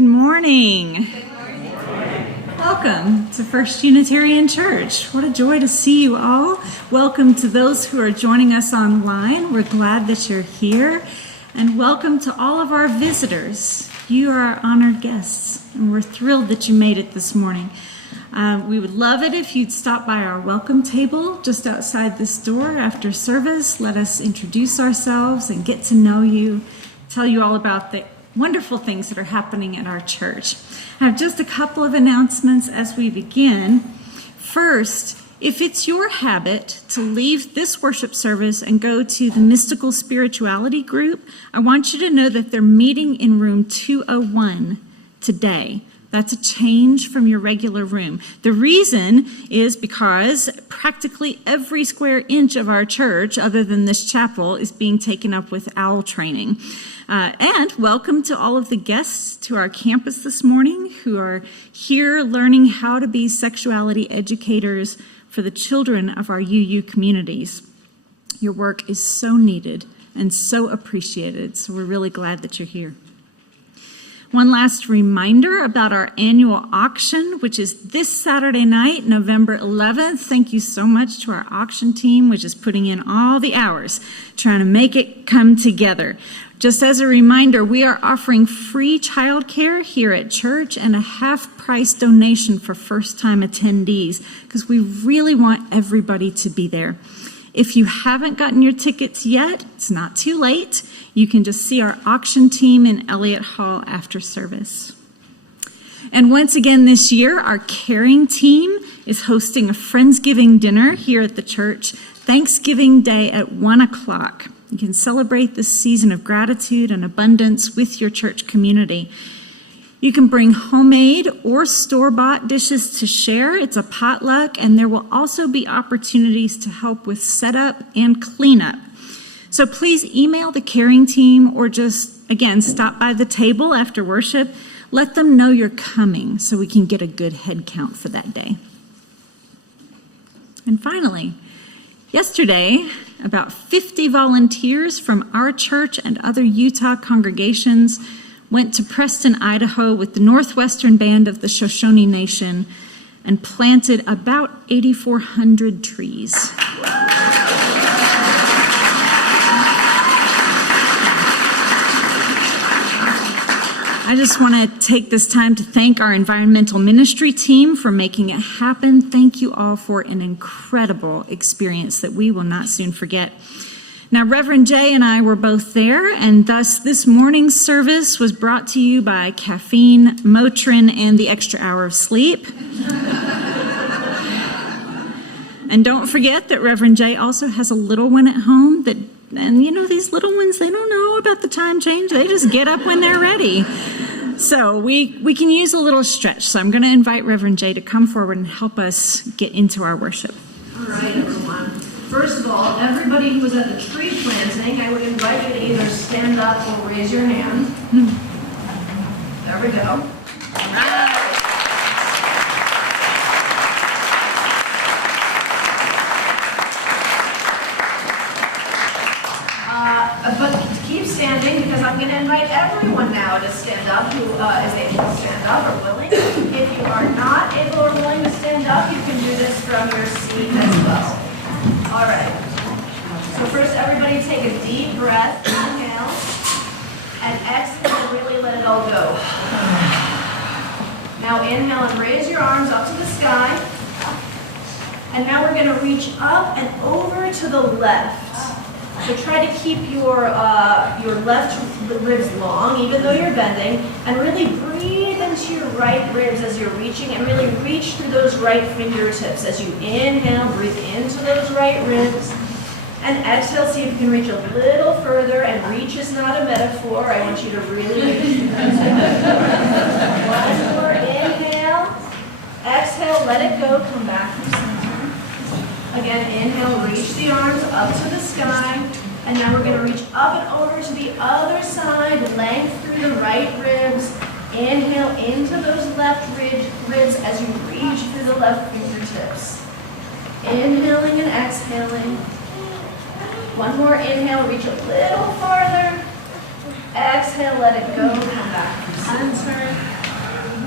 Good morning. Welcome to First Unitarian Church. What a joy to see you all. Welcome to those who are joining us online. We're glad that you're here. And welcome to all of our visitors. You are our honored guests, and we're thrilled that you made it this morning. We would love it if you'd stop by our welcome table just outside this door after service. Let us introduce ourselves and get to know you, tell you all about the wonderful things that are happening at our church. I have just a couple of announcements as we begin. First, if it's your habit to leave this worship service and go to the Mystical Spirituality group, I want you to know that they're meeting in room 201 today. That's a change from your regular room. The reason is because practically every square inch of our church, other than this chapel, is being taken up with OWL training. And welcome to all of the guests to our campus this morning who are here learning how to be sexuality educators for the children of our UU communities. Your work is so needed and so appreciated, so we're really glad that you're here. One last reminder about our annual auction, which is this Saturday night, November 11th. Thank you so much to our auction team, which is putting in all the hours trying to make it come together. Just as a reminder, we are offering free childcare here at church and a half-price donation for first-time attendees because we really want everybody to be there. If you haven't gotten your tickets yet, it's not too late. You can just see our auction team in Elliott Hall after service. And once again this year, our caring team is hosting a Friendsgiving dinner here at the church, Thanksgiving Day at 1 o'clock. You can celebrate this season of gratitude and abundance with your church community. You can bring homemade or store-bought dishes to share. It's a potluck, and there will also be opportunities to help with setup and cleanup. So please email the caring team or just, again, stop by the table after worship. Let them know you're coming so we can get a good head count for that day. And finally, yesterday, about 50 volunteers from our church and other Utah congregations went to Preston, Idaho with the Northwestern Band of the Shoshone Nation and planted about 8,400 trees. I just want to take this time to thank our environmental ministry team for making it happen. Thank you all for an incredible experience that we will not soon forget. Now, Reverend Jay and I were both there, and thus this morning's service was brought to you by caffeine, Motrin, and the extra hour of sleep. And don't forget that Reverend Jay also has a little one at home and you know, these little ones, they don't know about the time change. They just get up when they're ready. So we can use a little stretch. So I'm going to invite Reverend Jay to come forward and help us get into our worship. All right, everyone. First of all, everybody who was at the tree planting, I would invite you to either stand up or raise your hand. There we go. All right. But keep standing because I'm going to invite everyone now to stand up who is able to stand up or willing. If you are not able or willing to stand up, you can do this from your seat as well. All right. So first, everybody take a deep breath. Inhale. And exhale and really let it all go. Now inhale and raise your arms up to the sky. And now we're going to reach up and over to the left. So try to keep your left ribs long, even though you're bending, and really breathe into your right ribs as you're reaching, and really reach through those right fingertips. As you inhale, breathe into those right ribs, and exhale, see if you can reach a little further, and reach is not a metaphor. I want you to really reach. One more inhale, exhale, let it go, come back to center. Again, inhale, reach the arms up to the sky. And now we're going to reach up and over to the other side, length through the right ribs. Inhale into those left ribs as you reach through the left fingertips. Inhaling and exhaling. One more inhale, reach a little farther. Exhale, let it go, come back to center.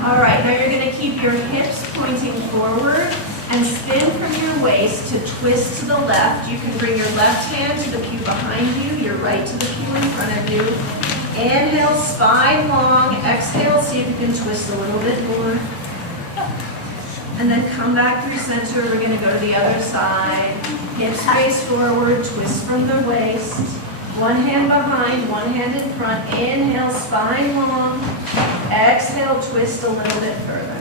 All right, now you're going to keep your hips pointing forward and spin from your waist to twist to the left. You can bring your left hand to the pew behind you, your right to the pew in front of you. Inhale, spine long. Exhale, see if you can twist a little bit more. And then come back through center. We're going to go to the other side. Hips face forward, twist from the waist. One hand behind, one hand in front. Inhale, spine long. Exhale, twist a little bit further.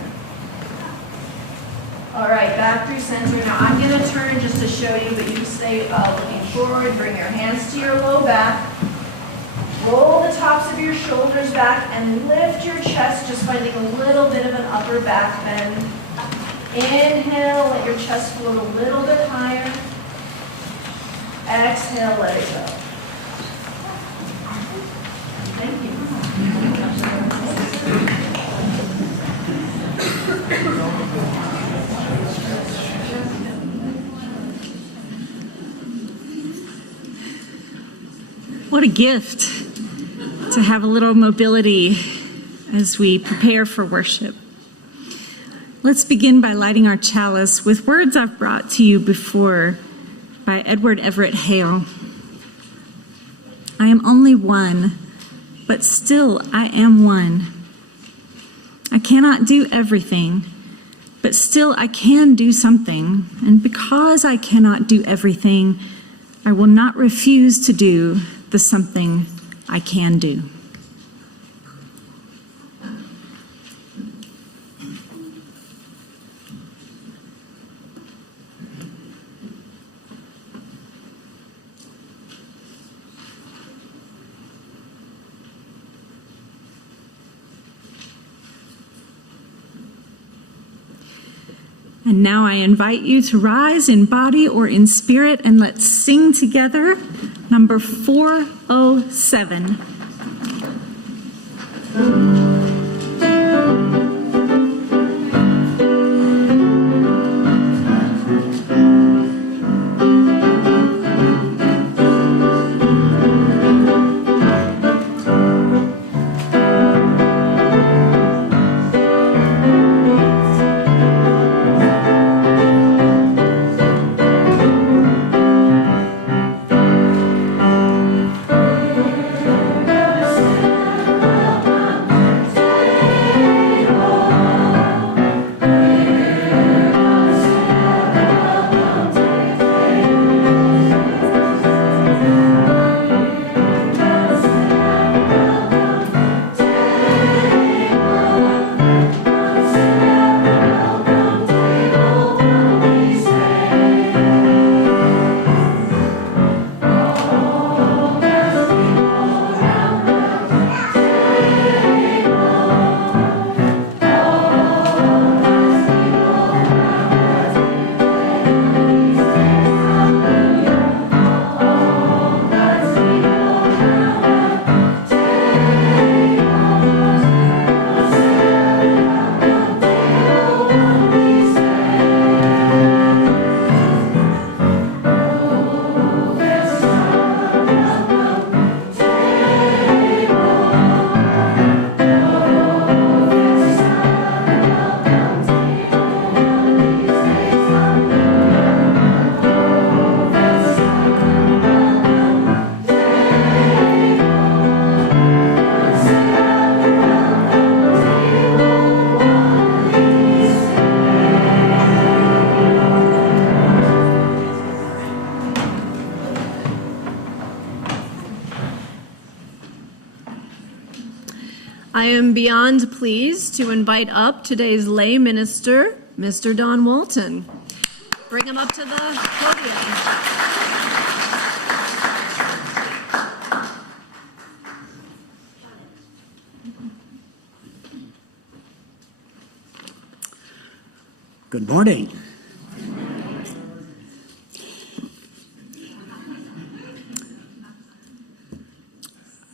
All right, back through center. Now I'm going to turn just to show you, but you stay looking forward. Bring your hands to your low back. Roll the tops of your shoulders back and lift your chest, just finding a little bit of an upper back bend. Inhale, let your chest float a little bit higher. Exhale, let it go. Thank you. What a gift to have a little mobility as we prepare for worship. Let's begin by lighting our chalice with words I've brought to you before by Edward Everett Hale. I am only one, but still I am one. I cannot do everything, but still I can do something. And because I cannot do everything, I will not refuse to do the something I can do. And now I invite you to rise in body or in spirit, and let's sing together number 407. I am beyond pleased to invite up today's lay minister, Mr. Don Walton. Bring him up to the podium. Good morning.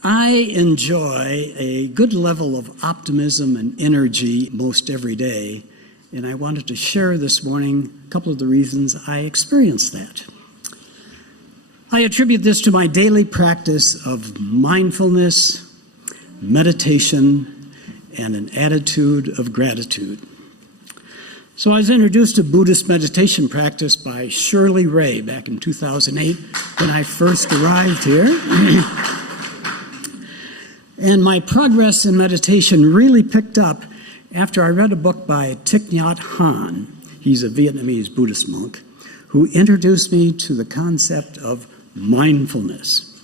I enjoy a good level of optimism and energy most every day, and I wanted to share this morning a couple of the reasons I experience that. I attribute this to my daily practice of mindfulness, meditation, and an attitude of gratitude. So I was introduced to Buddhist meditation practice by Shirley Ray back in 2008 when I first arrived here. And my progress in meditation really picked up after I read a book by Thich Nhat Hanh. He's a Vietnamese Buddhist monk who introduced me to the concept of mindfulness,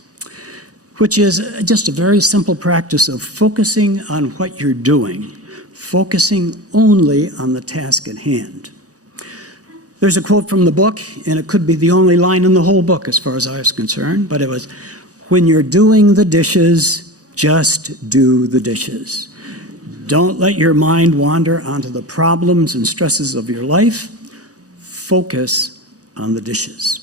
which is just a very simple practice of focusing on what you're doing, focusing only on the task at hand. There's a quote from the book, and it could be the only line in the whole book as far as I was concerned, but it was, "When you're doing the dishes, just do the dishes. Don't let your mind wander onto the problems and stresses of your life. Focus on the dishes."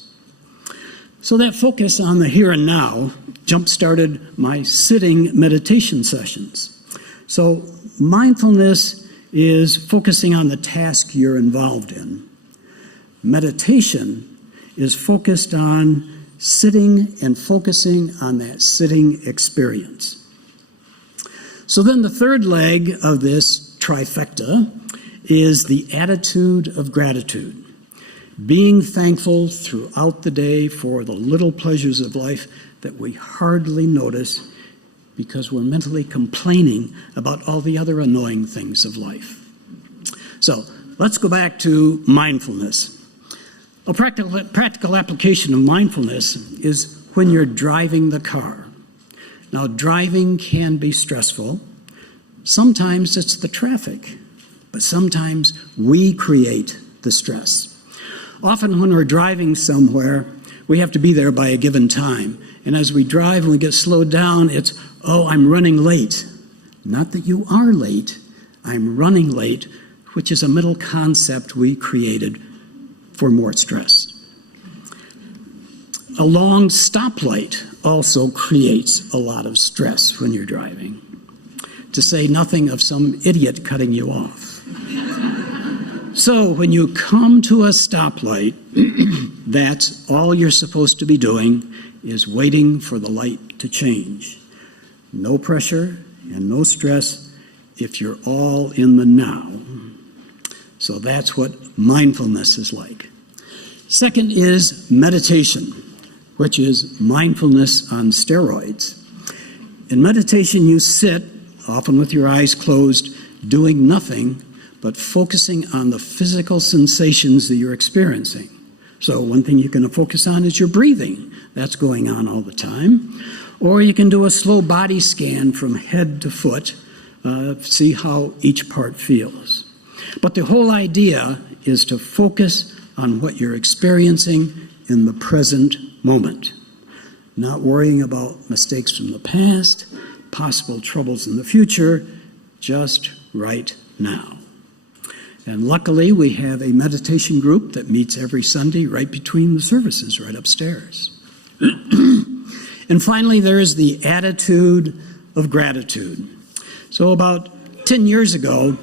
So that focus on the here and now jump-started my sitting meditation sessions. So mindfulness is focusing on the task you're involved in. Meditation is focused on sitting and focusing on that sitting experience. So then the third leg of this trifecta is the attitude of gratitude. Being thankful throughout the day for the little pleasures of life that we hardly notice because we're mentally complaining about all the other annoying things of life. So let's go back to mindfulness. A practical application of mindfulness is when you're driving the car. Now, driving can be stressful. Sometimes it's the traffic, but sometimes we create the stress. Often when we're driving somewhere, we have to be there by a given time. And as we drive and we get slowed down, it's, "Oh, I'm running late." Not that you are late, I'm running late, which is a middle concept we created for more stress. A long stoplight also creates a lot of stress when you're driving, to say nothing of some idiot cutting you off. So when you come to a stoplight, that's all you're supposed to be doing is waiting for the light to change. No pressure and no stress if you're all in the now. So that's what mindfulness is like. Second is meditation, which is mindfulness on steroids. In meditation, you sit, often with your eyes closed, doing nothing, but focusing on the physical sensations that you're experiencing. So one thing you can focus on is your breathing. That's going on all the time. Or you can do a slow body scan from head to foot, see how each part feels. But the whole idea is to focus on what you're experiencing in the present moment, not worrying about mistakes from the past, possible troubles in the future, just right now. And luckily, we have a meditation group that meets every Sunday right between the services, right upstairs. And finally, there is the attitude of gratitude. So about 10 years ago,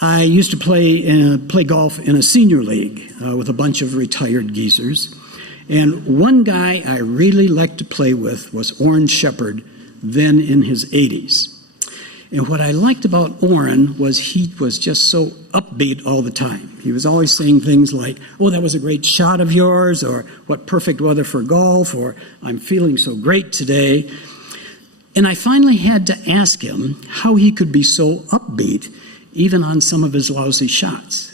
I used to play golf in a senior league with a bunch of retired geezers. And one guy I really liked to play with was Orrin Shepherd, then in his 80s. And what I liked about Orrin was he was just so upbeat all the time. He was always saying things like, "Oh, that was a great shot of yours," or "What perfect weather for golf," or "I'm feeling so great today." And I finally had to ask him how he could be so upbeat even on some of his lousy shots.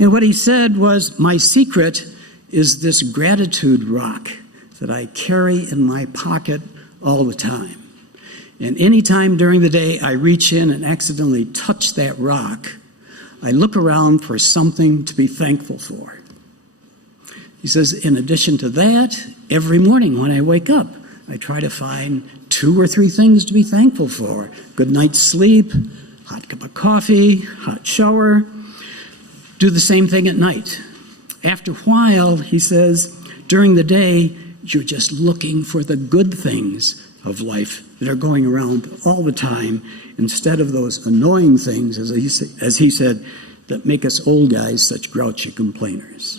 And what he said was, "My secret is this gratitude rock that I carry in my pocket all the time. And any time during the day I reach in and accidentally touch that rock, I look around for something to be thankful for." He says, in addition to that, every morning when I wake up, I try to find 2 or 3 things to be thankful for. Good night's sleep, hot cup of coffee, hot shower. Do the same thing at night. After a while, he says, during the day, you're just looking for the good things of life that are going around all the time, instead of those annoying things, as he said, that make us old guys such grouchy complainers.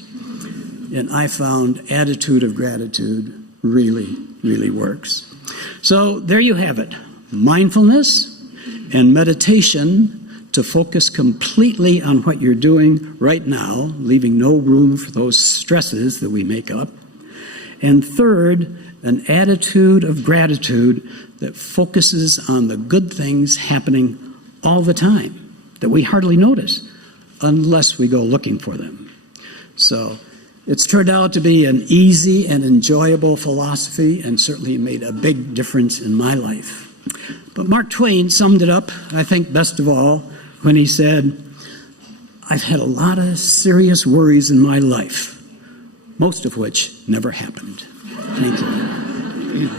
And I found attitude of gratitude really, really works. So there you have it. Mindfulness, and meditation to focus completely on what you're doing right now, leaving no room for those stresses that we make up. And third, an attitude of gratitude that focuses on the good things happening all the time that we hardly notice unless we go looking for them. So it's turned out to be an easy and enjoyable philosophy and certainly made a big difference in my life. But Mark Twain summed it up, I think, best of all when he said, "I've had a lot of serious worries in my life, most of which never happened." Thank you.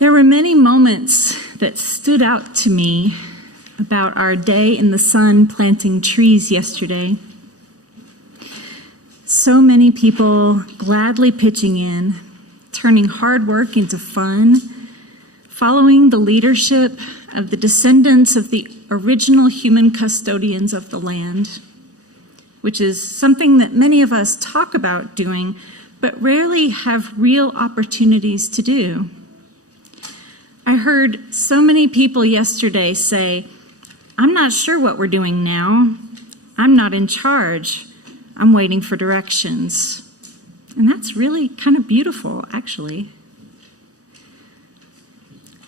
There were many moments that stood out to me about our day in the sun planting trees yesterday. So many people gladly pitching in, turning hard work into fun, following the leadership of the descendants of the original human custodians of the land, which is something that many of us talk about doing, but rarely have real opportunities to do. I heard so many people yesterday say, "I'm not sure what we're doing now. I'm not in charge. I'm waiting for directions." And that's really kind of beautiful, actually.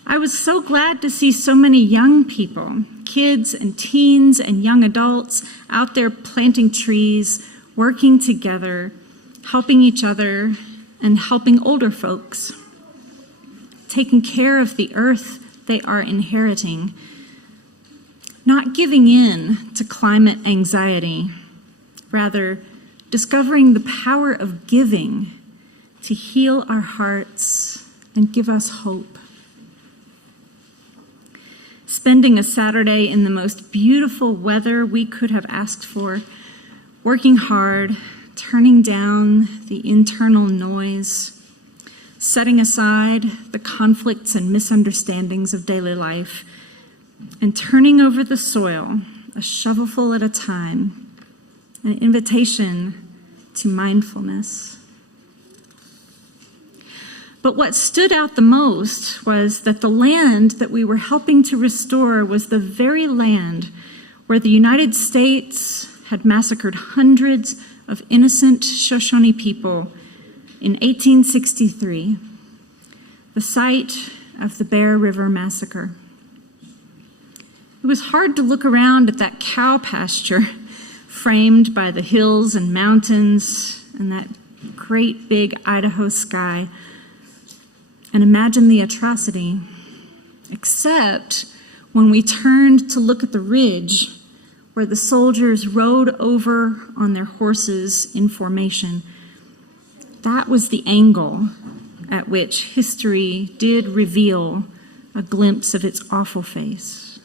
I was so glad to see so many young people, kids and teens and young adults out there planting trees, working together, helping each other, and helping older folks, taking care of the earth they are inheriting, not giving in to climate anxiety, rather discovering the power of giving to heal our hearts and give us hope. Spending a Saturday in the most beautiful weather we could have asked for, working hard, turning down the internal noise, setting aside the conflicts and misunderstandings of daily life, and turning over the soil, a shovelful at a time, an invitation to mindfulness. But what stood out the most was that the land that we were helping to restore was the very land where the United States had massacred hundreds of innocent Shoshone people in 1863, the site of the Bear River Massacre. It was hard to look around at that cow pasture framed by the hills and mountains and that great big Idaho sky and imagine the atrocity, except when we turned to look at the ridge where the soldiers rode over on their horses in formation. That was the angle at which history did reveal a glimpse of its awful face.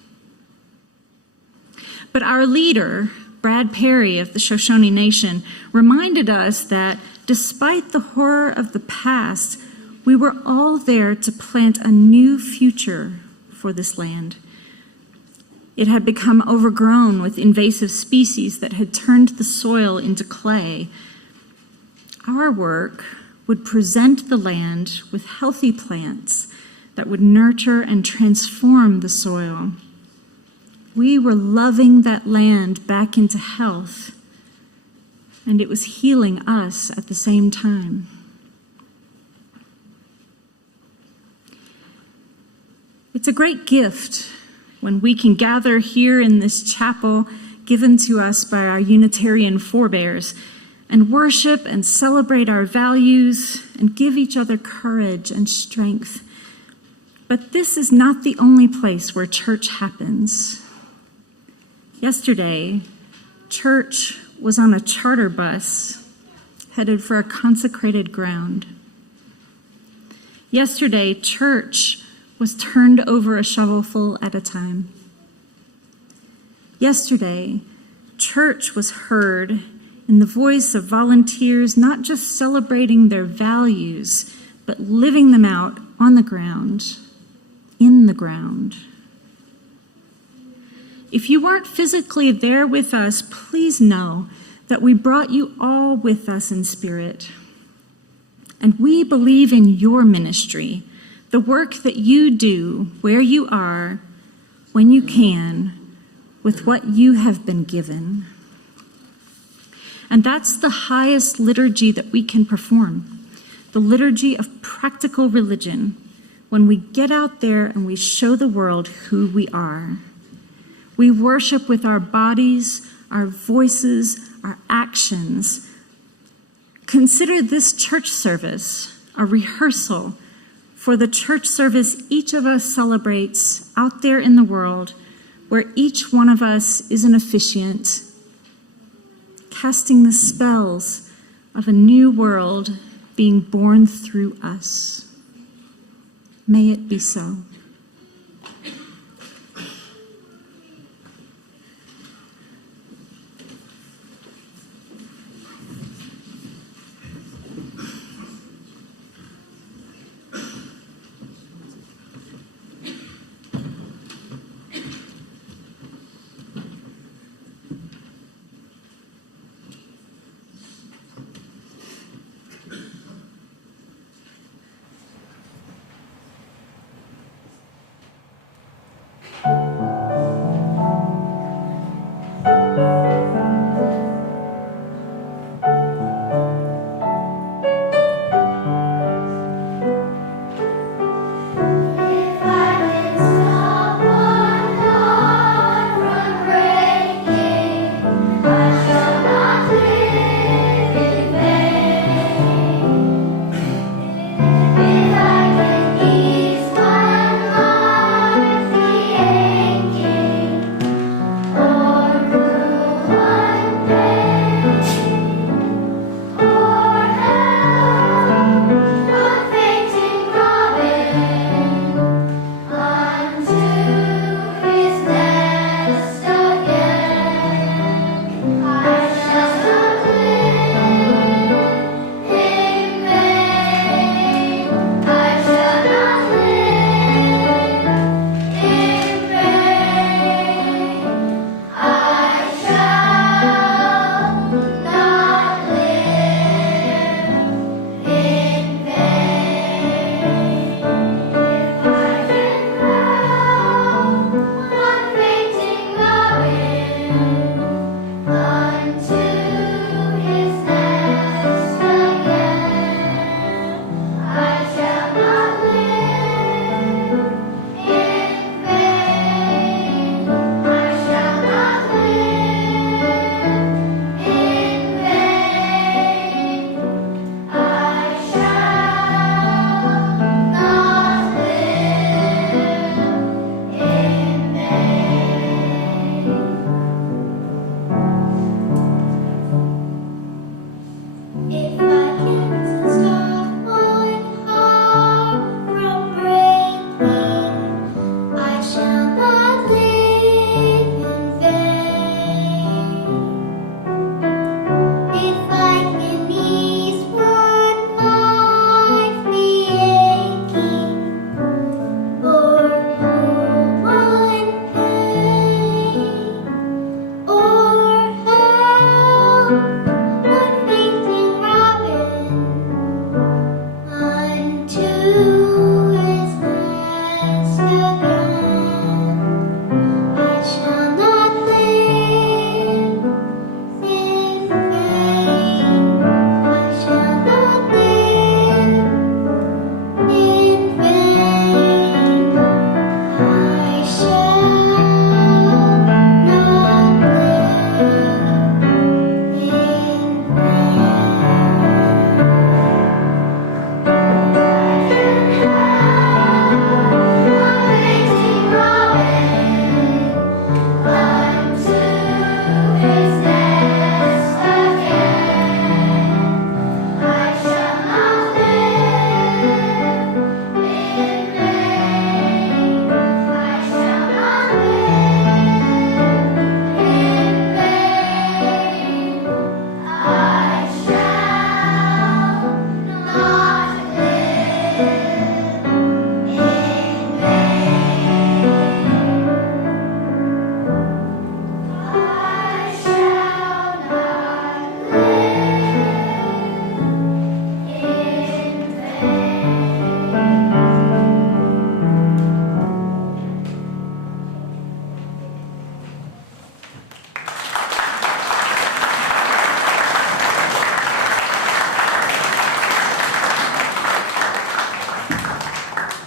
But our leader, Brad Perry of the Shoshone Nation, reminded us that despite the horror of the past, we were all there to plant a new future for this land. It had become overgrown with invasive species that had turned the soil into clay. Our work would present the land with healthy plants that would nurture and transform the soil. We were loving that land back into health, and it was healing us at the same time. It's a great gift when we can gather here in this chapel given to us by our Unitarian forebears and worship and celebrate our values and give each other courage and strength. But this is not the only place where church happens. Yesterday, church was on a charter bus headed for a consecrated ground. Yesterday, church was turned over a shovelful at a time. Yesterday, church was heard in the voice of volunteers, not just celebrating their values, but living them out on the ground, in the ground. If you weren't physically there with us, please know that we brought you all with us in spirit. And we believe in your ministry, the work that you do where you are, when you can, with what you have been given. And that's the highest liturgy that we can perform, the liturgy of practical religion, when we get out there and we show the world who we are. We worship with our bodies, our voices, our actions. Consider this church service a rehearsal for the church service each of us celebrates out there in the world, where each one of us is an officiant, casting the spells of a new world being born through us. May it be so.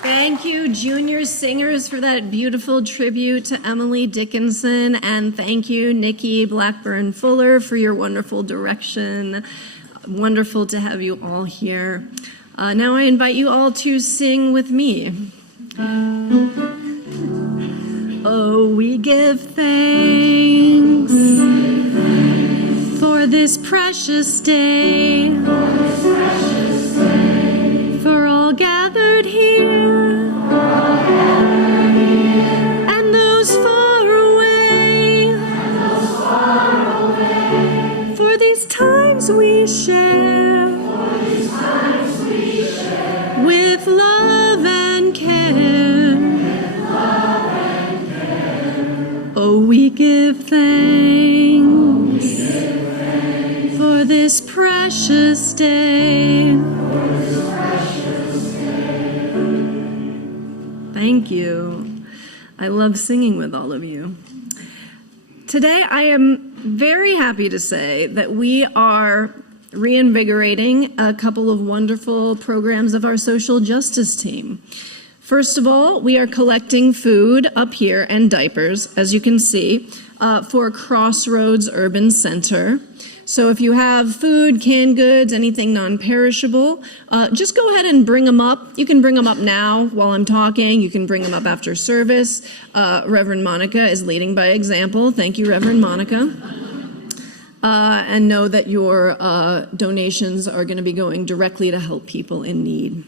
Thank you, junior singers, for that beautiful tribute to Emily Dickinson. And thank you, Nikki Blackburn Fuller, for your wonderful direction. Wonderful to have you all here. Now I invite you all to sing with me. Oh, we give thanks for this precious day, for all gathered here, and those far away, for these times we share, with love and care. Oh, we give thanks for this precious day. Thank you. I love singing with all of you. Today, I am very happy to say that we are reinvigorating a couple of wonderful programs of our social justice team. First of all, we are collecting food up here and diapers, as you can see, for Crossroads Urban Center. So if you have food, canned goods, anything non-perishable, just go ahead and bring them up. You can bring them up now while I'm talking. You can bring them up after service. Reverend Monica is leading by example. Thank you, Reverend Monica. And know that your donations are going to be going directly to help people in need.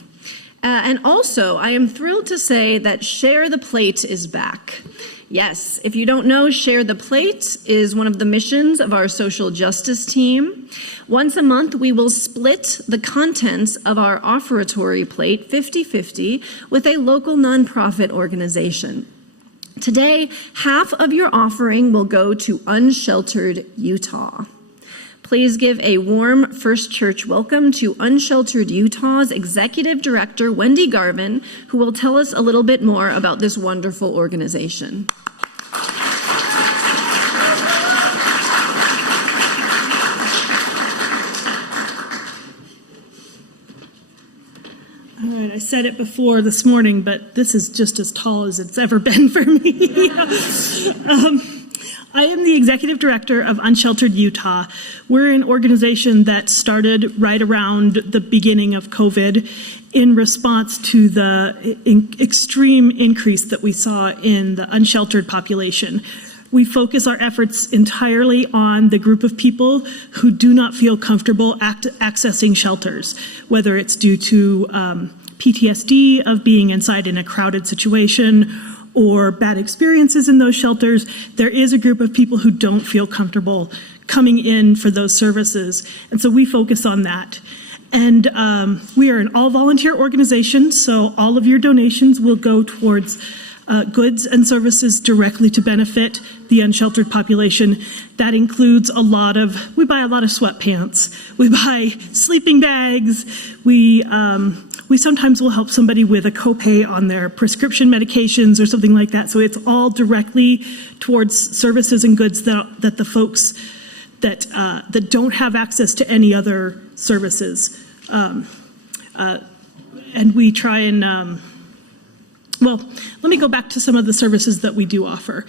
And also, I am thrilled to say that Share the Plate is back. Yes, if you don't know, Share the Plate is one of the missions of our social justice team. Once a month, we will split the contents of our offertory plate 50-50 with a local nonprofit organization. Today, half of your offering will go to Unsheltered, Utah. Please give a warm First Church welcome to Unsheltered Utah's Executive Director, Wendy Garvin, who will tell us a little bit more about this wonderful organization. All right, I said it before this morning, but this is just as tall as it's ever been for me. I am the executive director of Unsheltered Utah. We're an organization that started right around the beginning of COVID in response to the extreme increase that we saw in the unsheltered population. We focus our efforts entirely on the group of people who do not feel comfortable accessing shelters, whether it's due to PTSD of being inside in a crowded situation or bad experiences in those shelters. There is a group of people who don't feel comfortable coming in for those services, and so we focus on that. And we are an all-volunteer organization, so all of your donations will go towards goods and services directly to benefit the unsheltered population. That includes we buy a lot of sweatpants, we buy sleeping bags, we sometimes will help somebody with a copay on their prescription medications or something like that. So it's all directly towards services and goods that the folks that don't have access to any other services. And we try and, well, let me go back to some of the services that we do offer.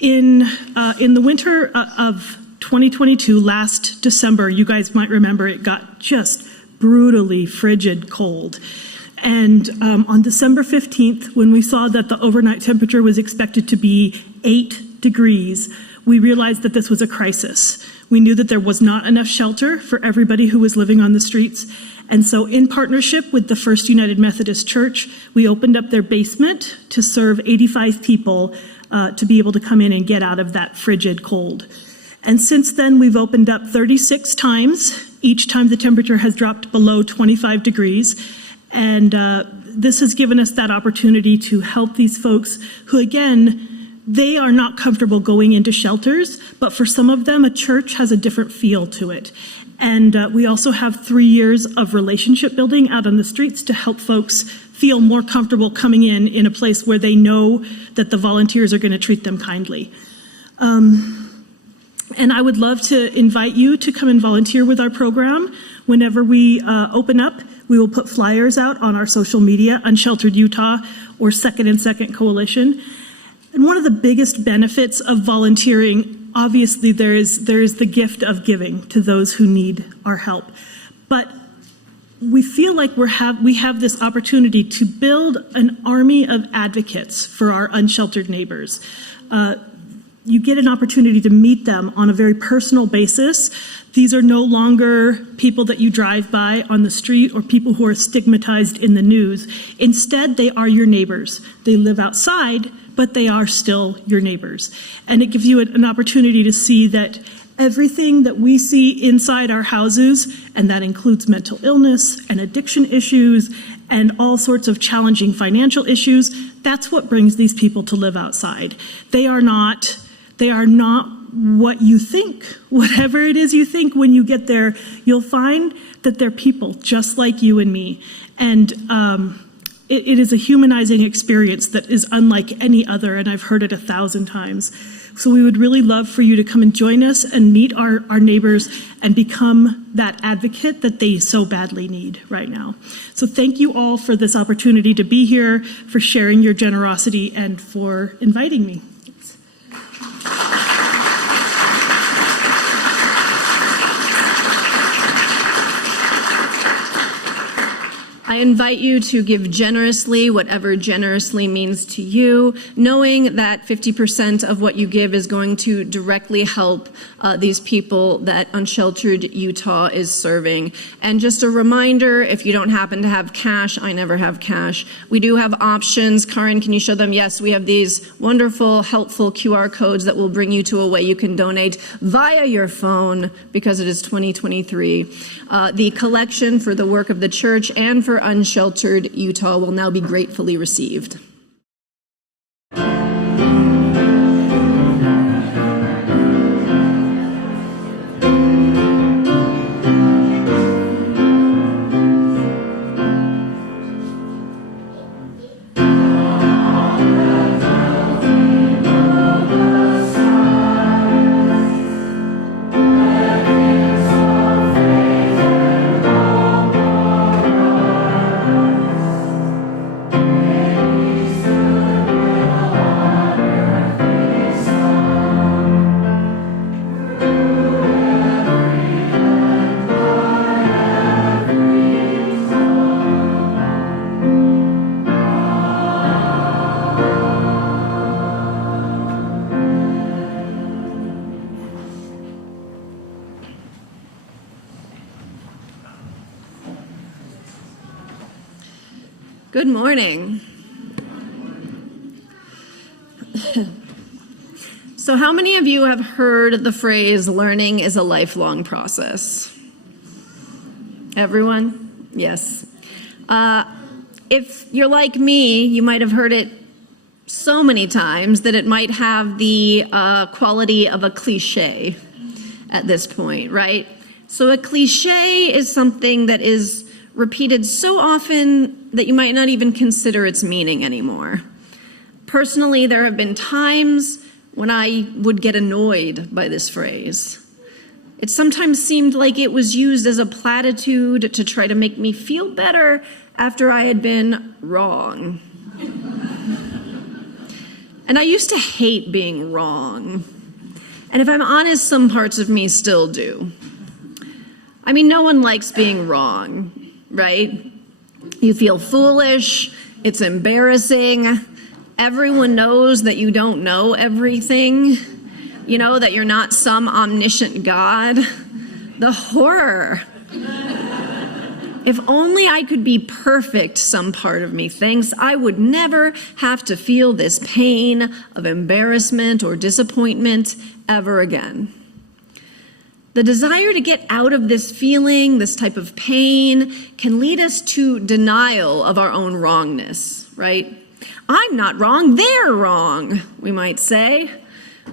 In the winter of 2022, last December, you guys might remember it got just brutally frigid cold. And on December 15th, when we saw that the overnight temperature was expected to be 8 degrees, we realized that this was a crisis. We knew that there was not enough shelter for everybody who was living on the streets. And so in partnership with the First United Methodist Church, we opened up their basement to serve 85 people to be able to come in and get out of that frigid cold. And since then, we've opened up 36 times. Each time the temperature has dropped below 25 degrees. And this has given us that opportunity to help these folks who, again, they are not comfortable going into shelters, but for some of them, a church has a different feel to it. And we also have 3 years of relationship building out on the streets to help folks feel more comfortable coming in a place where they know that the volunteers are going to treat them kindly. And I would love to invite you to come and volunteer with our program whenever we open up. We will put flyers out on our social media, Unsheltered Utah or Second and Second Coalition. And one of the biggest benefits of volunteering, obviously there is the gift of giving to those who need our help. But we feel like we have this opportunity to build an army of advocates for our unsheltered neighbors. You get an opportunity to meet them on a very personal basis. These are no longer people that you drive by on the street or people who are stigmatized in the news. Instead, they are your neighbors. They live outside, but they are still your neighbors. And it gives you an opportunity to see that everything that we see inside our houses, and that includes mental illness and addiction issues and all sorts of challenging financial issues, that's what brings these people to live outside. They are not what you think. Whatever it is you think, when you get there, you'll find that they're people just like you and me. And it is a humanizing experience that is unlike any other, and I've heard it 1,000 times. So we would really love for you to come and join us and meet our neighbors and become that advocate that they so badly need right now. So thank you all for this opportunity to be here, for sharing your generosity, and for inviting me. I invite you to give generously, whatever generously means to you, knowing that 50% of what you give is going to directly help these people that Unsheltered Utah is serving. And just a reminder, if you don't happen to have cash, I never have cash, we do have options. Karen, can you show them? Yes, we have these wonderful, helpful QR codes that will bring you to a way you can donate via your phone, because it is 2023. The collection for the work of the church and for Unsheltered Utah will now be gratefully received. Good morning. So how many of you have heard the phrase, learning is a lifelong process? Everyone? Yes. If you're like me, you might have heard it so many times that it might have the quality of a cliche at this point, right? So a cliche is something that is repeated so often that you might not even consider its meaning anymore. Personally, there have been times when I would get annoyed by this phrase. It sometimes seemed like it was used as a platitude to try to make me feel better after I had been wrong. And I used to hate being wrong. And if I'm honest, some parts of me still do. I mean, no one likes being wrong, right? You feel foolish, it's embarrassing, everyone knows that you don't know everything, you know, that you're not some omniscient God. The horror. If only I could be perfect, some part of me thinks, I would never have to feel this pain of embarrassment or disappointment ever again. The desire to get out of this feeling, this type of pain, can lead us to denial of our own wrongness, right? I'm not wrong, they're wrong, we might say.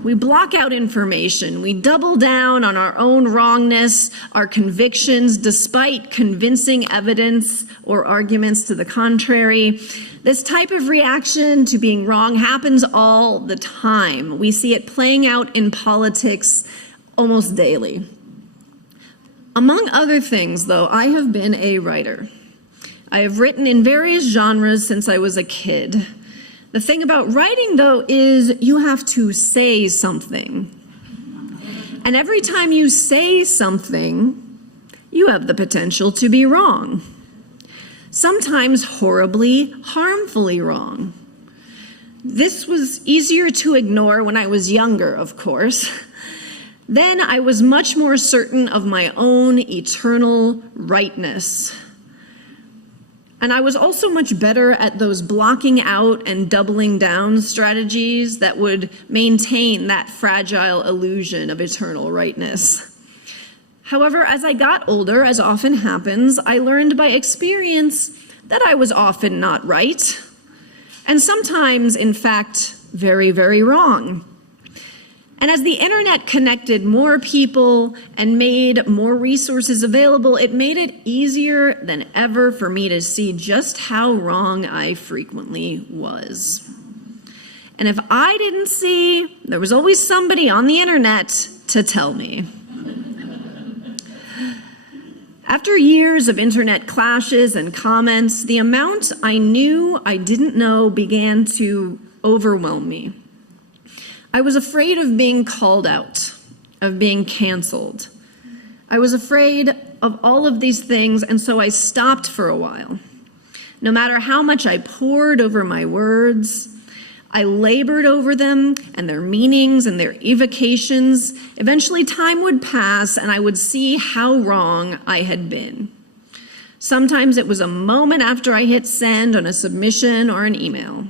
We block out information. We double down on our own wrongness, our convictions, despite convincing evidence or arguments to the contrary. This type of reaction to being wrong happens all the time. We see it playing out in politics almost daily. Among other things, though, I have been a writer. I have written in various genres since I was a kid. The thing about writing, though, is you have to say something. And every time you say something, you have the potential to be wrong. Sometimes horribly, harmfully wrong. This was easier to ignore when I was younger, of course. Then I was much more certain of my own eternal rightness. And I was also much better at those blocking out and doubling down strategies that would maintain that fragile illusion of eternal rightness. However, as I got older, as often happens, I learned by experience that I was often not right, and sometimes, in fact, very, very wrong. And as the internet connected more people and made more resources available, it made it easier than ever for me to see just how wrong I frequently was. And if I didn't see, there was always somebody on the internet to tell me. After years of internet clashes and comments, the amount I knew I didn't know began to overwhelm me. I was afraid of being called out, of being canceled. I was afraid of all of these things, and so I stopped for a while. No matter how much I pored over my words, I labored over them and their meanings and their evocations. Eventually time would pass and I would see how wrong I had been. Sometimes it was a moment after I hit send on a submission or an email.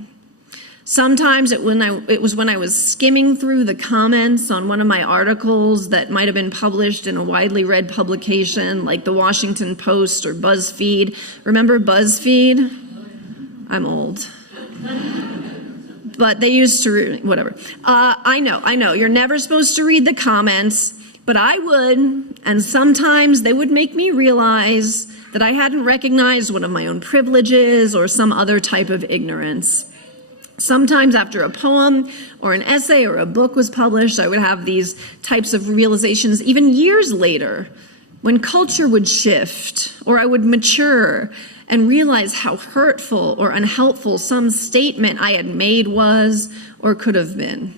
Sometimes it was when I was skimming through the comments on one of my articles that might have been published in a widely read publication like the Washington Post or BuzzFeed. Remember BuzzFeed? I'm old. But they used to, whatever. I know, you're never supposed to read the comments, but I would, and sometimes they would make me realize that I hadn't recognized one of my own privileges or some other type of ignorance. Sometimes after a poem or an essay or a book was published, I would have these types of realizations even years later when culture would shift or I would mature and realize how hurtful or unhelpful some statement I had made was or could have been.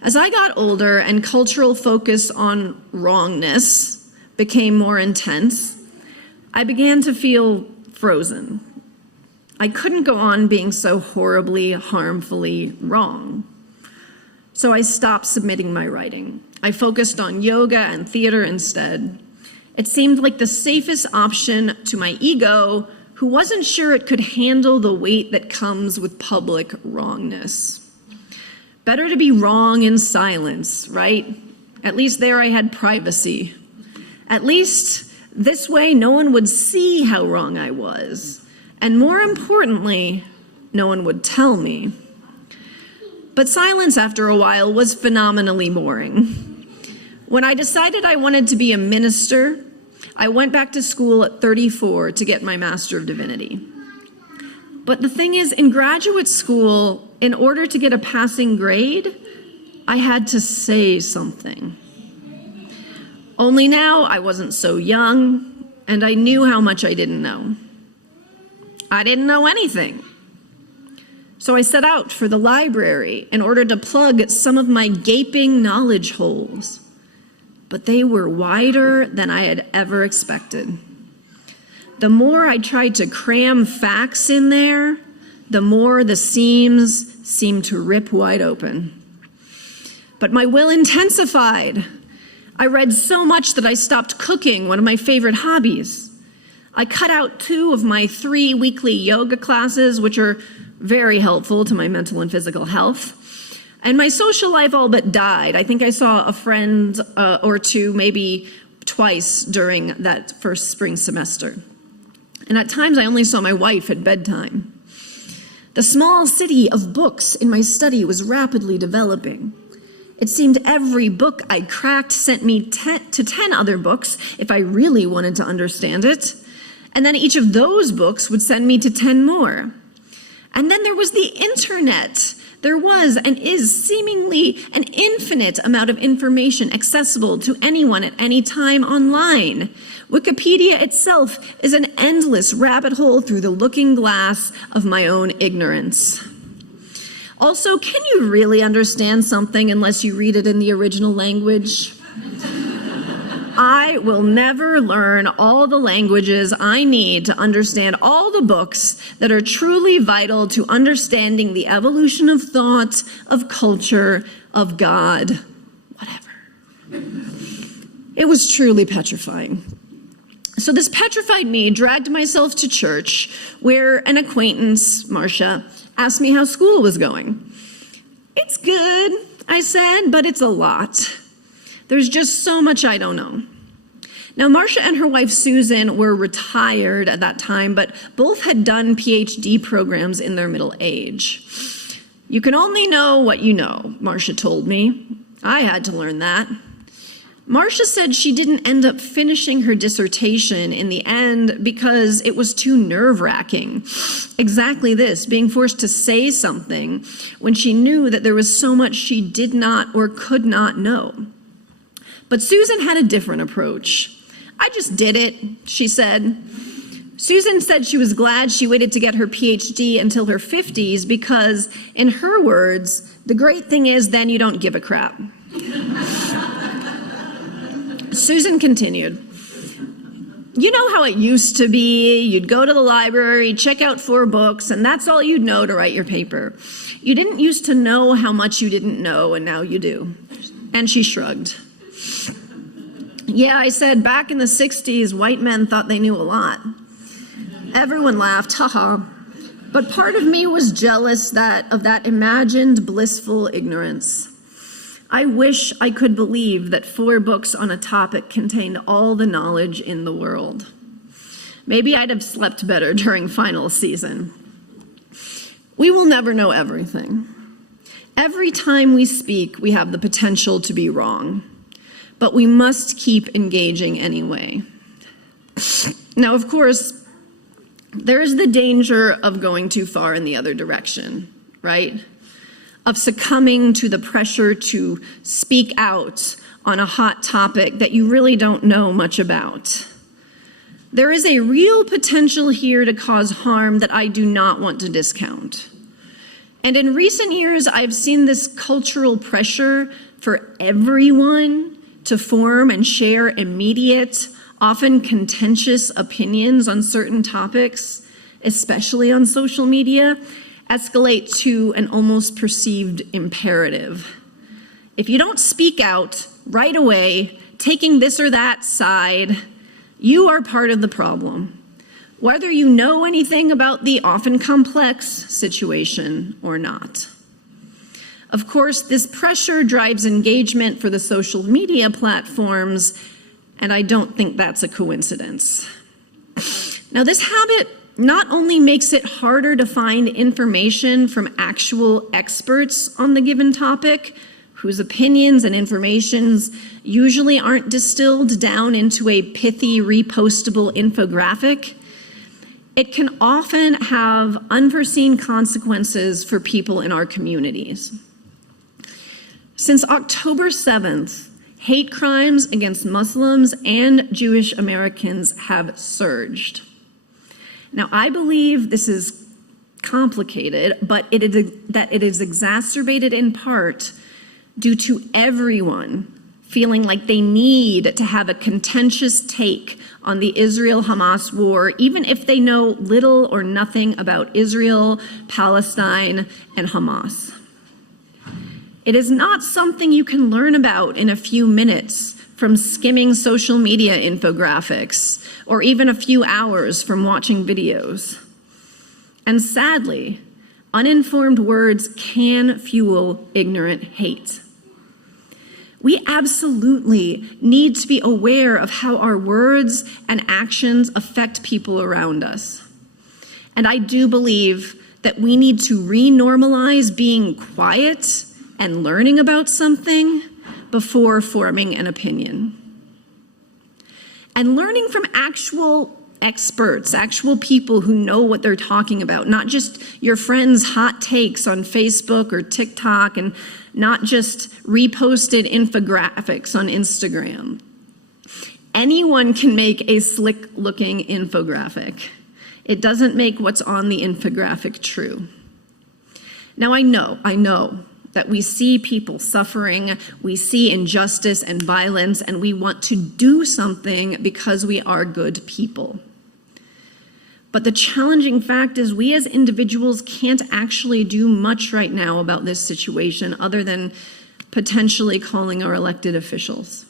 As I got older and cultural focus on wrongness became more intense, I began to feel frozen. I couldn't go on being so horribly, harmfully wrong. So I stopped submitting my writing. I focused on yoga and theater instead. It seemed like the safest option to my ego, who wasn't sure it could handle the weight that comes with public wrongness. Better to be wrong in silence, right? At least there I had privacy. At least this way no one would see how wrong I was. And more importantly, no one would tell me. But silence after a while was phenomenally boring. When I decided I wanted to be a minister, I went back to school at 34 to get my Master of Divinity. But the thing is, in graduate school, in order to get a passing grade, I had to say something. Only now I wasn't so young, and I knew how much I didn't know. I didn't know anything. So I set out for the library in order to plug some of my gaping knowledge holes. But they were wider than I had ever expected. The more I tried to cram facts in there, the more the seams seemed to rip wide open. But my will intensified. I read so much that I stopped cooking, one of my favorite hobbies. I cut out 2 of my 3 weekly yoga classes, which are very helpful to my mental and physical health. And my social life all but died. I think I saw a friend or 2, maybe twice during that first spring semester. And at times I only saw my wife at bedtime. The small city of books in my study was rapidly developing. It seemed every book I cracked sent me 10 other books if I really wanted to understand it. And then each of those books would send me to 10 more. And then there was the internet There was and is seemingly an infinite amount of information accessible to anyone at any time online. Wikipedia itself is an endless rabbit hole through the looking glass of my own ignorance. Also, can you really understand something unless you read it in the original language? I will never learn all the languages I need to understand all the books that are truly vital to understanding the evolution of thought, of culture, of God, whatever. It was truly petrifying. So this petrified me dragged myself to church where an acquaintance, Marcia, asked me how school was going. It's good, I said, but it's a lot. There's just so much I don't know. Now, Marcia and her wife, Susan, were retired at that time, but both had done PhD programs in their middle age. You can only know what you know, Marcia told me. I had to learn that. Marcia said she didn't end up finishing her dissertation in the end because it was too nerve-wracking. Exactly this, being forced to say something when she knew that there was so much she did not or could not know. But Susan had a different approach. I just did it, she said. Susan said she was glad she waited to get her PhD until her 50s because, in her words, the great thing is then you don't give a crap. Susan continued, you know how it used to be. You'd go to the library, check out 4 books, and that's all you'd know to write your paper. You didn't used to know how much you didn't know, and now you do. And she shrugged. Yeah, I said, back in the 60s, white men thought they knew a lot. Everyone laughed, haha. But part of me was jealous of that imagined blissful ignorance. I wish I could believe that 4 books on a topic contained all the knowledge in the world. Maybe I'd have slept better during final season. We will never know everything. Every time we speak, we have the potential to be wrong, but we must keep engaging anyway. Now, of course, there is the danger of going too far in the other direction, right? Of succumbing to the pressure to speak out on a hot topic that you really don't know much about. There is a real potential here to cause harm that I do not want to discount. And in recent years, I've seen this cultural pressure for everyone to form and share immediate, often contentious opinions on certain topics, especially on social media, escalate to an almost perceived imperative. If you don't speak out right away, taking this or that side, you are part of the problem, whether you know anything about the often complex situation or not. Of course, this pressure drives engagement for the social media platforms, and I don't think that's a coincidence. Now, this habit not only makes it harder to find information from actual experts on the given topic, whose opinions and informations usually aren't distilled down into a pithy, repostable infographic, it can often have unforeseen consequences for people in our communities. Since October 7th, hate crimes against Muslims and Jewish Americans have surged. Now, I believe this is complicated, but it is exacerbated in part due to everyone feeling like they need to have a contentious take on the Israel-Hamas war, even if they know little or nothing about Israel, Palestine, and Hamas. It is not something you can learn about in a few minutes from skimming social media infographics, or even a few hours from watching videos. And sadly, uninformed words can fuel ignorant hate. We absolutely need to be aware of how our words and actions affect people around us. And I do believe that we need to re-normalize being quiet and learning about something before forming an opinion. And learning from actual experts, actual people who know what they're talking about, not just your friends' hot takes on Facebook or TikTok, and not just reposted infographics on Instagram. Anyone can make a slick-looking infographic. It doesn't make what's on the infographic true. Now, I know that we see people suffering, we see injustice and violence, and we want to do something because we are good people. But the challenging fact is we as individuals can't actually do much right now about this situation other than potentially calling our elected officials.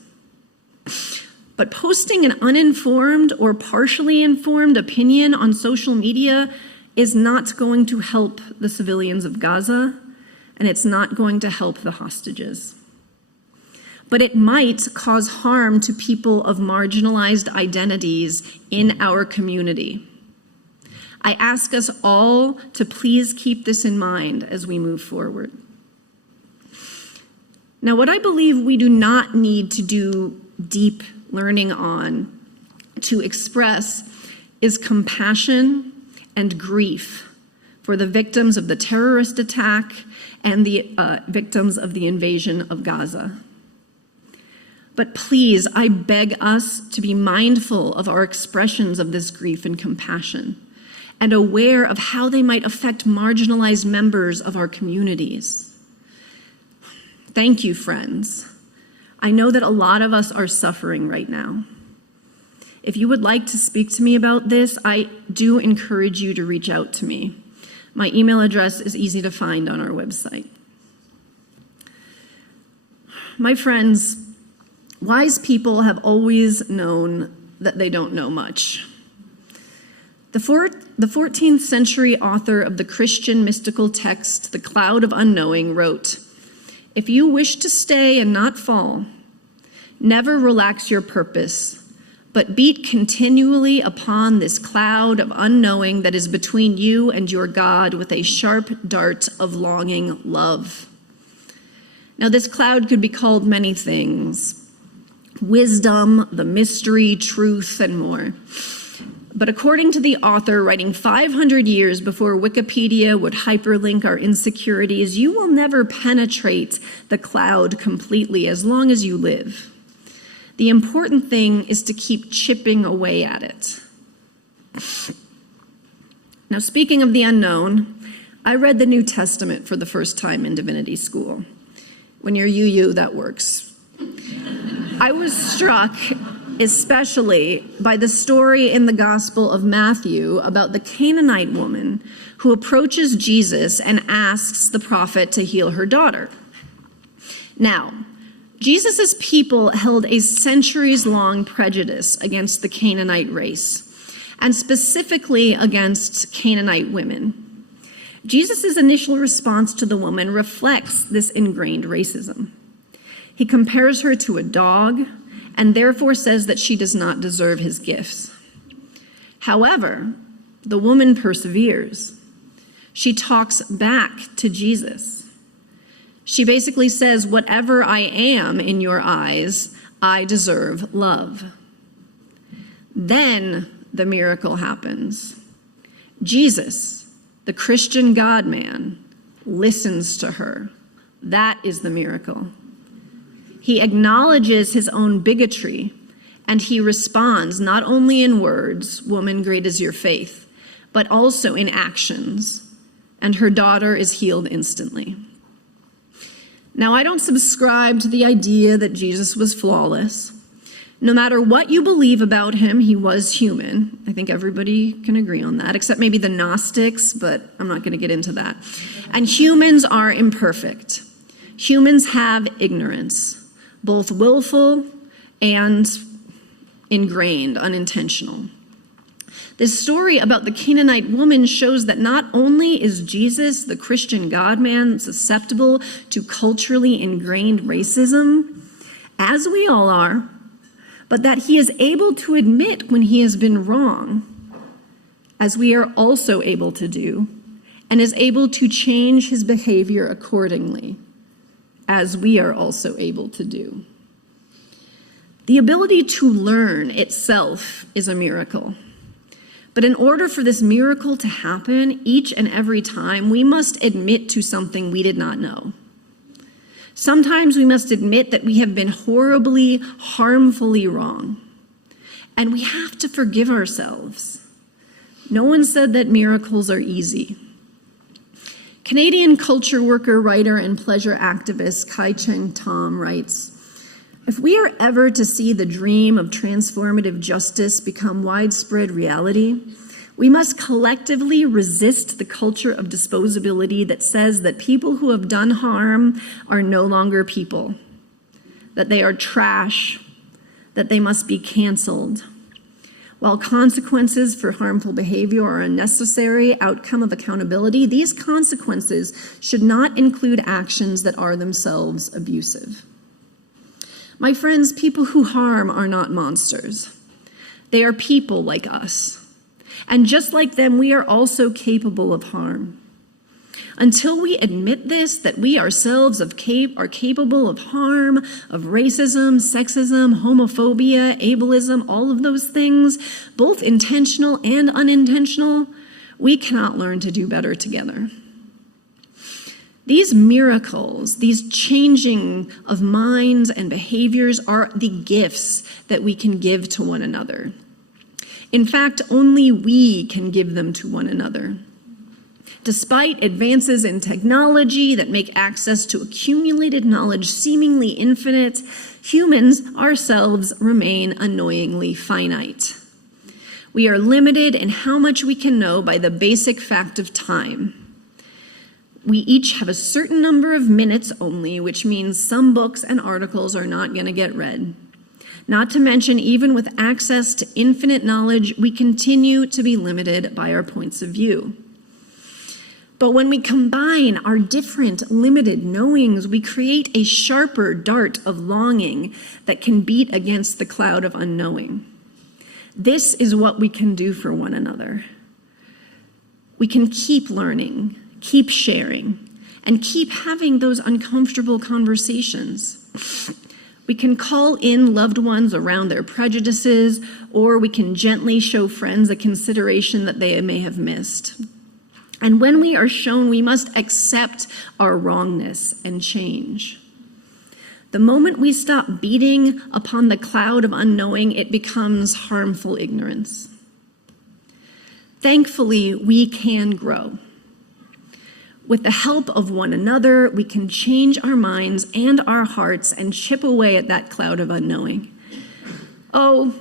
But posting an uninformed or partially informed opinion on social media is not going to help the civilians of Gaza, and it's not going to help the hostages. But it might cause harm to people of marginalized identities in our community. I ask us all to please keep this in mind as we move forward. Now, what I believe we do not need to do deep learning on to express is compassion and grief for the victims of the terrorist attack and the victims of the invasion of Gaza. But please, I beg us to be mindful of our expressions of this grief and compassion, and aware of how they might affect marginalized members of our communities. Thank you, friends. I know that a lot of us are suffering right now. If you would like to speak to me about this, I do encourage you to reach out to me. My email address is easy to find on our website. My friends, wise people have always known that they don't know much. The 14th century author of the Christian mystical text, The Cloud of Unknowing, wrote, "If you wish to stay and not fall, never relax your purpose, but beat continually upon this cloud of unknowing that is between you and your God with a sharp dart of longing love." Now, this cloud could be called many things: wisdom, the mystery, truth, and more. But according to the author, writing 500 years before Wikipedia would hyperlink our insecurities, you will never penetrate the cloud completely as long as you live. The important thing is to keep chipping away at it. Now, speaking of the unknown, I read the New Testament for the first time in divinity school. When you're UU, that works. I was struck especially by the story in the Gospel of Matthew about the Canaanite woman who approaches Jesus and asks the prophet to heal her daughter. Now, Jesus' people held a centuries-long prejudice against the Canaanite race, and specifically against Canaanite women. Jesus' initial response to the woman reflects this ingrained racism. He compares her to a dog, and therefore says that she does not deserve his gifts. However, the woman perseveres. She talks back to Jesus. She basically says, "Whatever I am in your eyes, I deserve love." Then the miracle happens. Jesus, the Christian God-man, listens to her. That is the miracle. He acknowledges his own bigotry, and he responds not only in words, "Woman, great is your faith," but also in actions, and her daughter is healed instantly. Now, I don't subscribe to the idea that Jesus was flawless. No matter what you believe about him, he was human. I think everybody can agree on that, except maybe the Gnostics, but I'm not going to get into that. And humans are imperfect. Humans have ignorance, both willful and ingrained, unintentional. This story about the Canaanite woman shows that not only is Jesus, the Christian God-man, susceptible to culturally ingrained racism, as we all are, but that he is able to admit when he has been wrong, as we are also able to do, and is able to change his behavior accordingly, as we are also able to do. The ability to learn itself is a miracle. But in order for this miracle to happen, each and every time, we must admit to something we did not know. Sometimes we must admit that we have been horribly, harmfully wrong. And we have to forgive ourselves. No one said that miracles are easy. Canadian culture worker, writer, and pleasure activist Kai Cheng Tom writes, "If we are ever to see the dream of transformative justice become widespread reality, we must collectively resist the culture of disposability that says that people who have done harm are no longer people, that they are trash, that they must be canceled. While consequences for harmful behavior are a necessary outcome of accountability, these consequences should not include actions that are themselves abusive." My friends, people who harm are not monsters. They are people like us. And just like them, we are also capable of harm. Until we admit this, that we ourselves are capable of harm, of racism, sexism, homophobia, ableism, all of those things, both intentional and unintentional, we cannot learn to do better together. These miracles, these changing of minds and behaviors are the gifts that we can give to one another. In fact, only we can give them to one another. Despite advances in technology that make access to accumulated knowledge seemingly infinite, humans ourselves remain annoyingly finite. We are limited in how much we can know by the basic fact of time. We each have a certain number of minutes only, which means some books and articles are not going to get read. Not to mention, even with access to infinite knowledge, we continue to be limited by our points of view. But when we combine our different limited knowings, we create a sharper dart of longing that can beat against the cloud of unknowing. This is what we can do for one another. We can keep learning, keep sharing, and keep having those uncomfortable conversations. We can call in loved ones around their prejudices, or we can gently show friends a consideration that they may have missed. And when we are shown, we must accept our wrongness and change. The moment we stop beating upon the cloud of unknowing, it becomes harmful ignorance. Thankfully, we can grow. With the help of one another, we can change our minds and our hearts and chip away at that cloud of unknowing. Oh,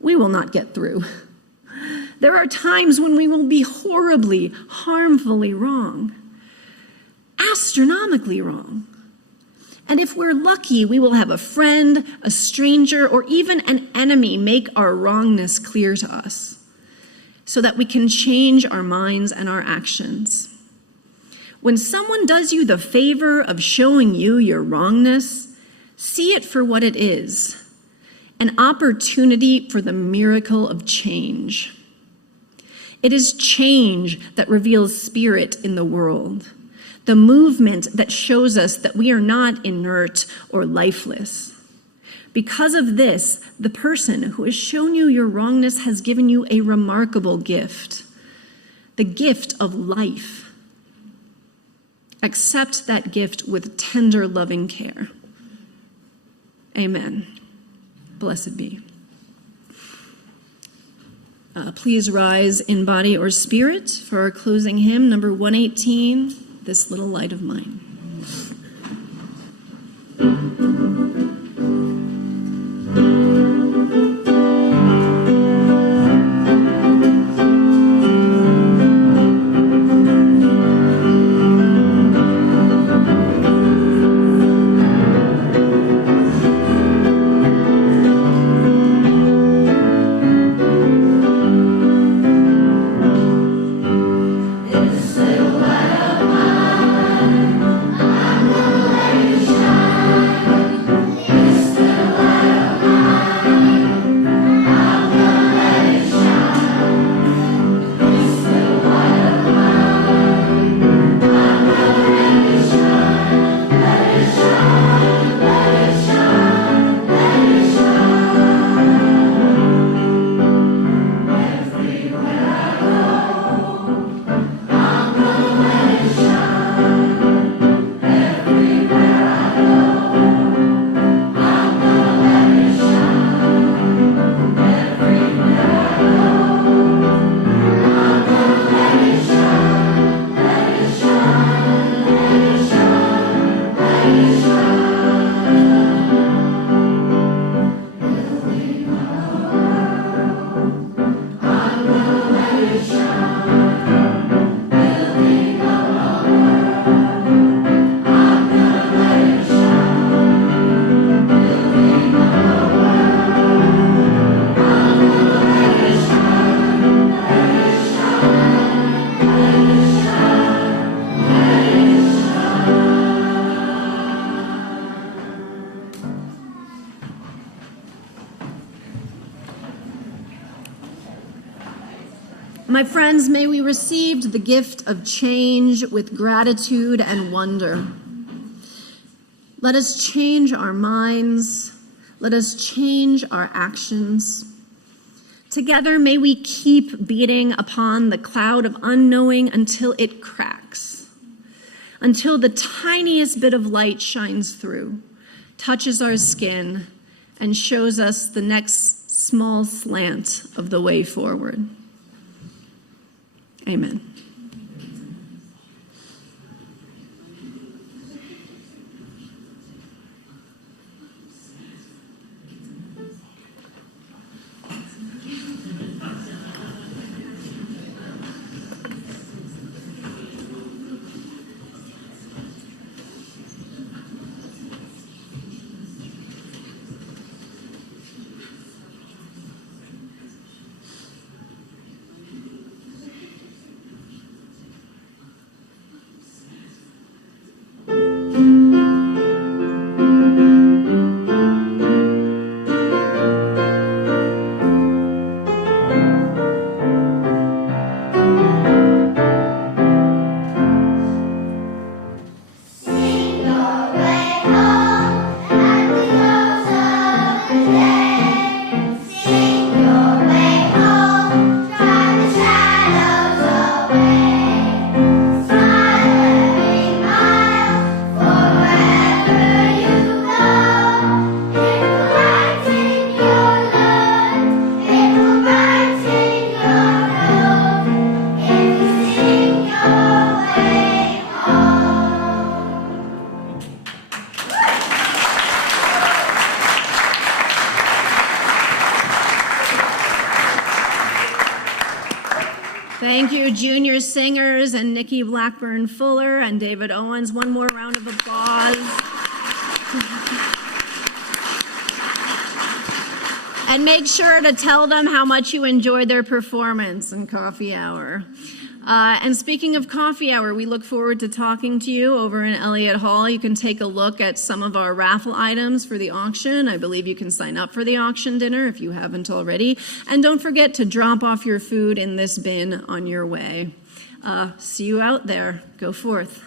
we will not get through. There are times when we will be horribly, harmfully wrong, astronomically wrong. And if we're lucky, we will have a friend, a stranger, or even an enemy make our wrongness clear to us so that we can change our minds and our actions. When someone does you the favor of showing you your wrongness, see it for what it is, an opportunity for the miracle of change. It is change that reveals spirit in the world, the movement that shows us that we are not inert or lifeless. Because of this, the person who has shown you your wrongness has given you a remarkable gift, the gift of life. Accept that gift with tender, loving care. Amen. Blessed be. Please rise in body or spirit for our closing hymn, number 118, This Little Light of Mine. My friends, may we receive the gift of change with gratitude and wonder. Let us change our minds. Let us change our actions. Together, may we keep beating upon the cloud of unknowing until it cracks, until the tiniest bit of light shines through, touches our skin, and shows us the next small slant of the way forward. Amen. Thank you, junior singers and Nikki Blackburn Fuller and David Owens. One more round of applause. And make sure to tell them how much you enjoyed their performance in coffee hour. And speaking of coffee hour, we look forward to talking to you over in Elliott Hall. You can take a look at some of our raffle items for the auction. I believe you can sign up for the auction dinner if you haven't already. And don't forget to drop off your food in this bin on your way. See you out there. Go forth.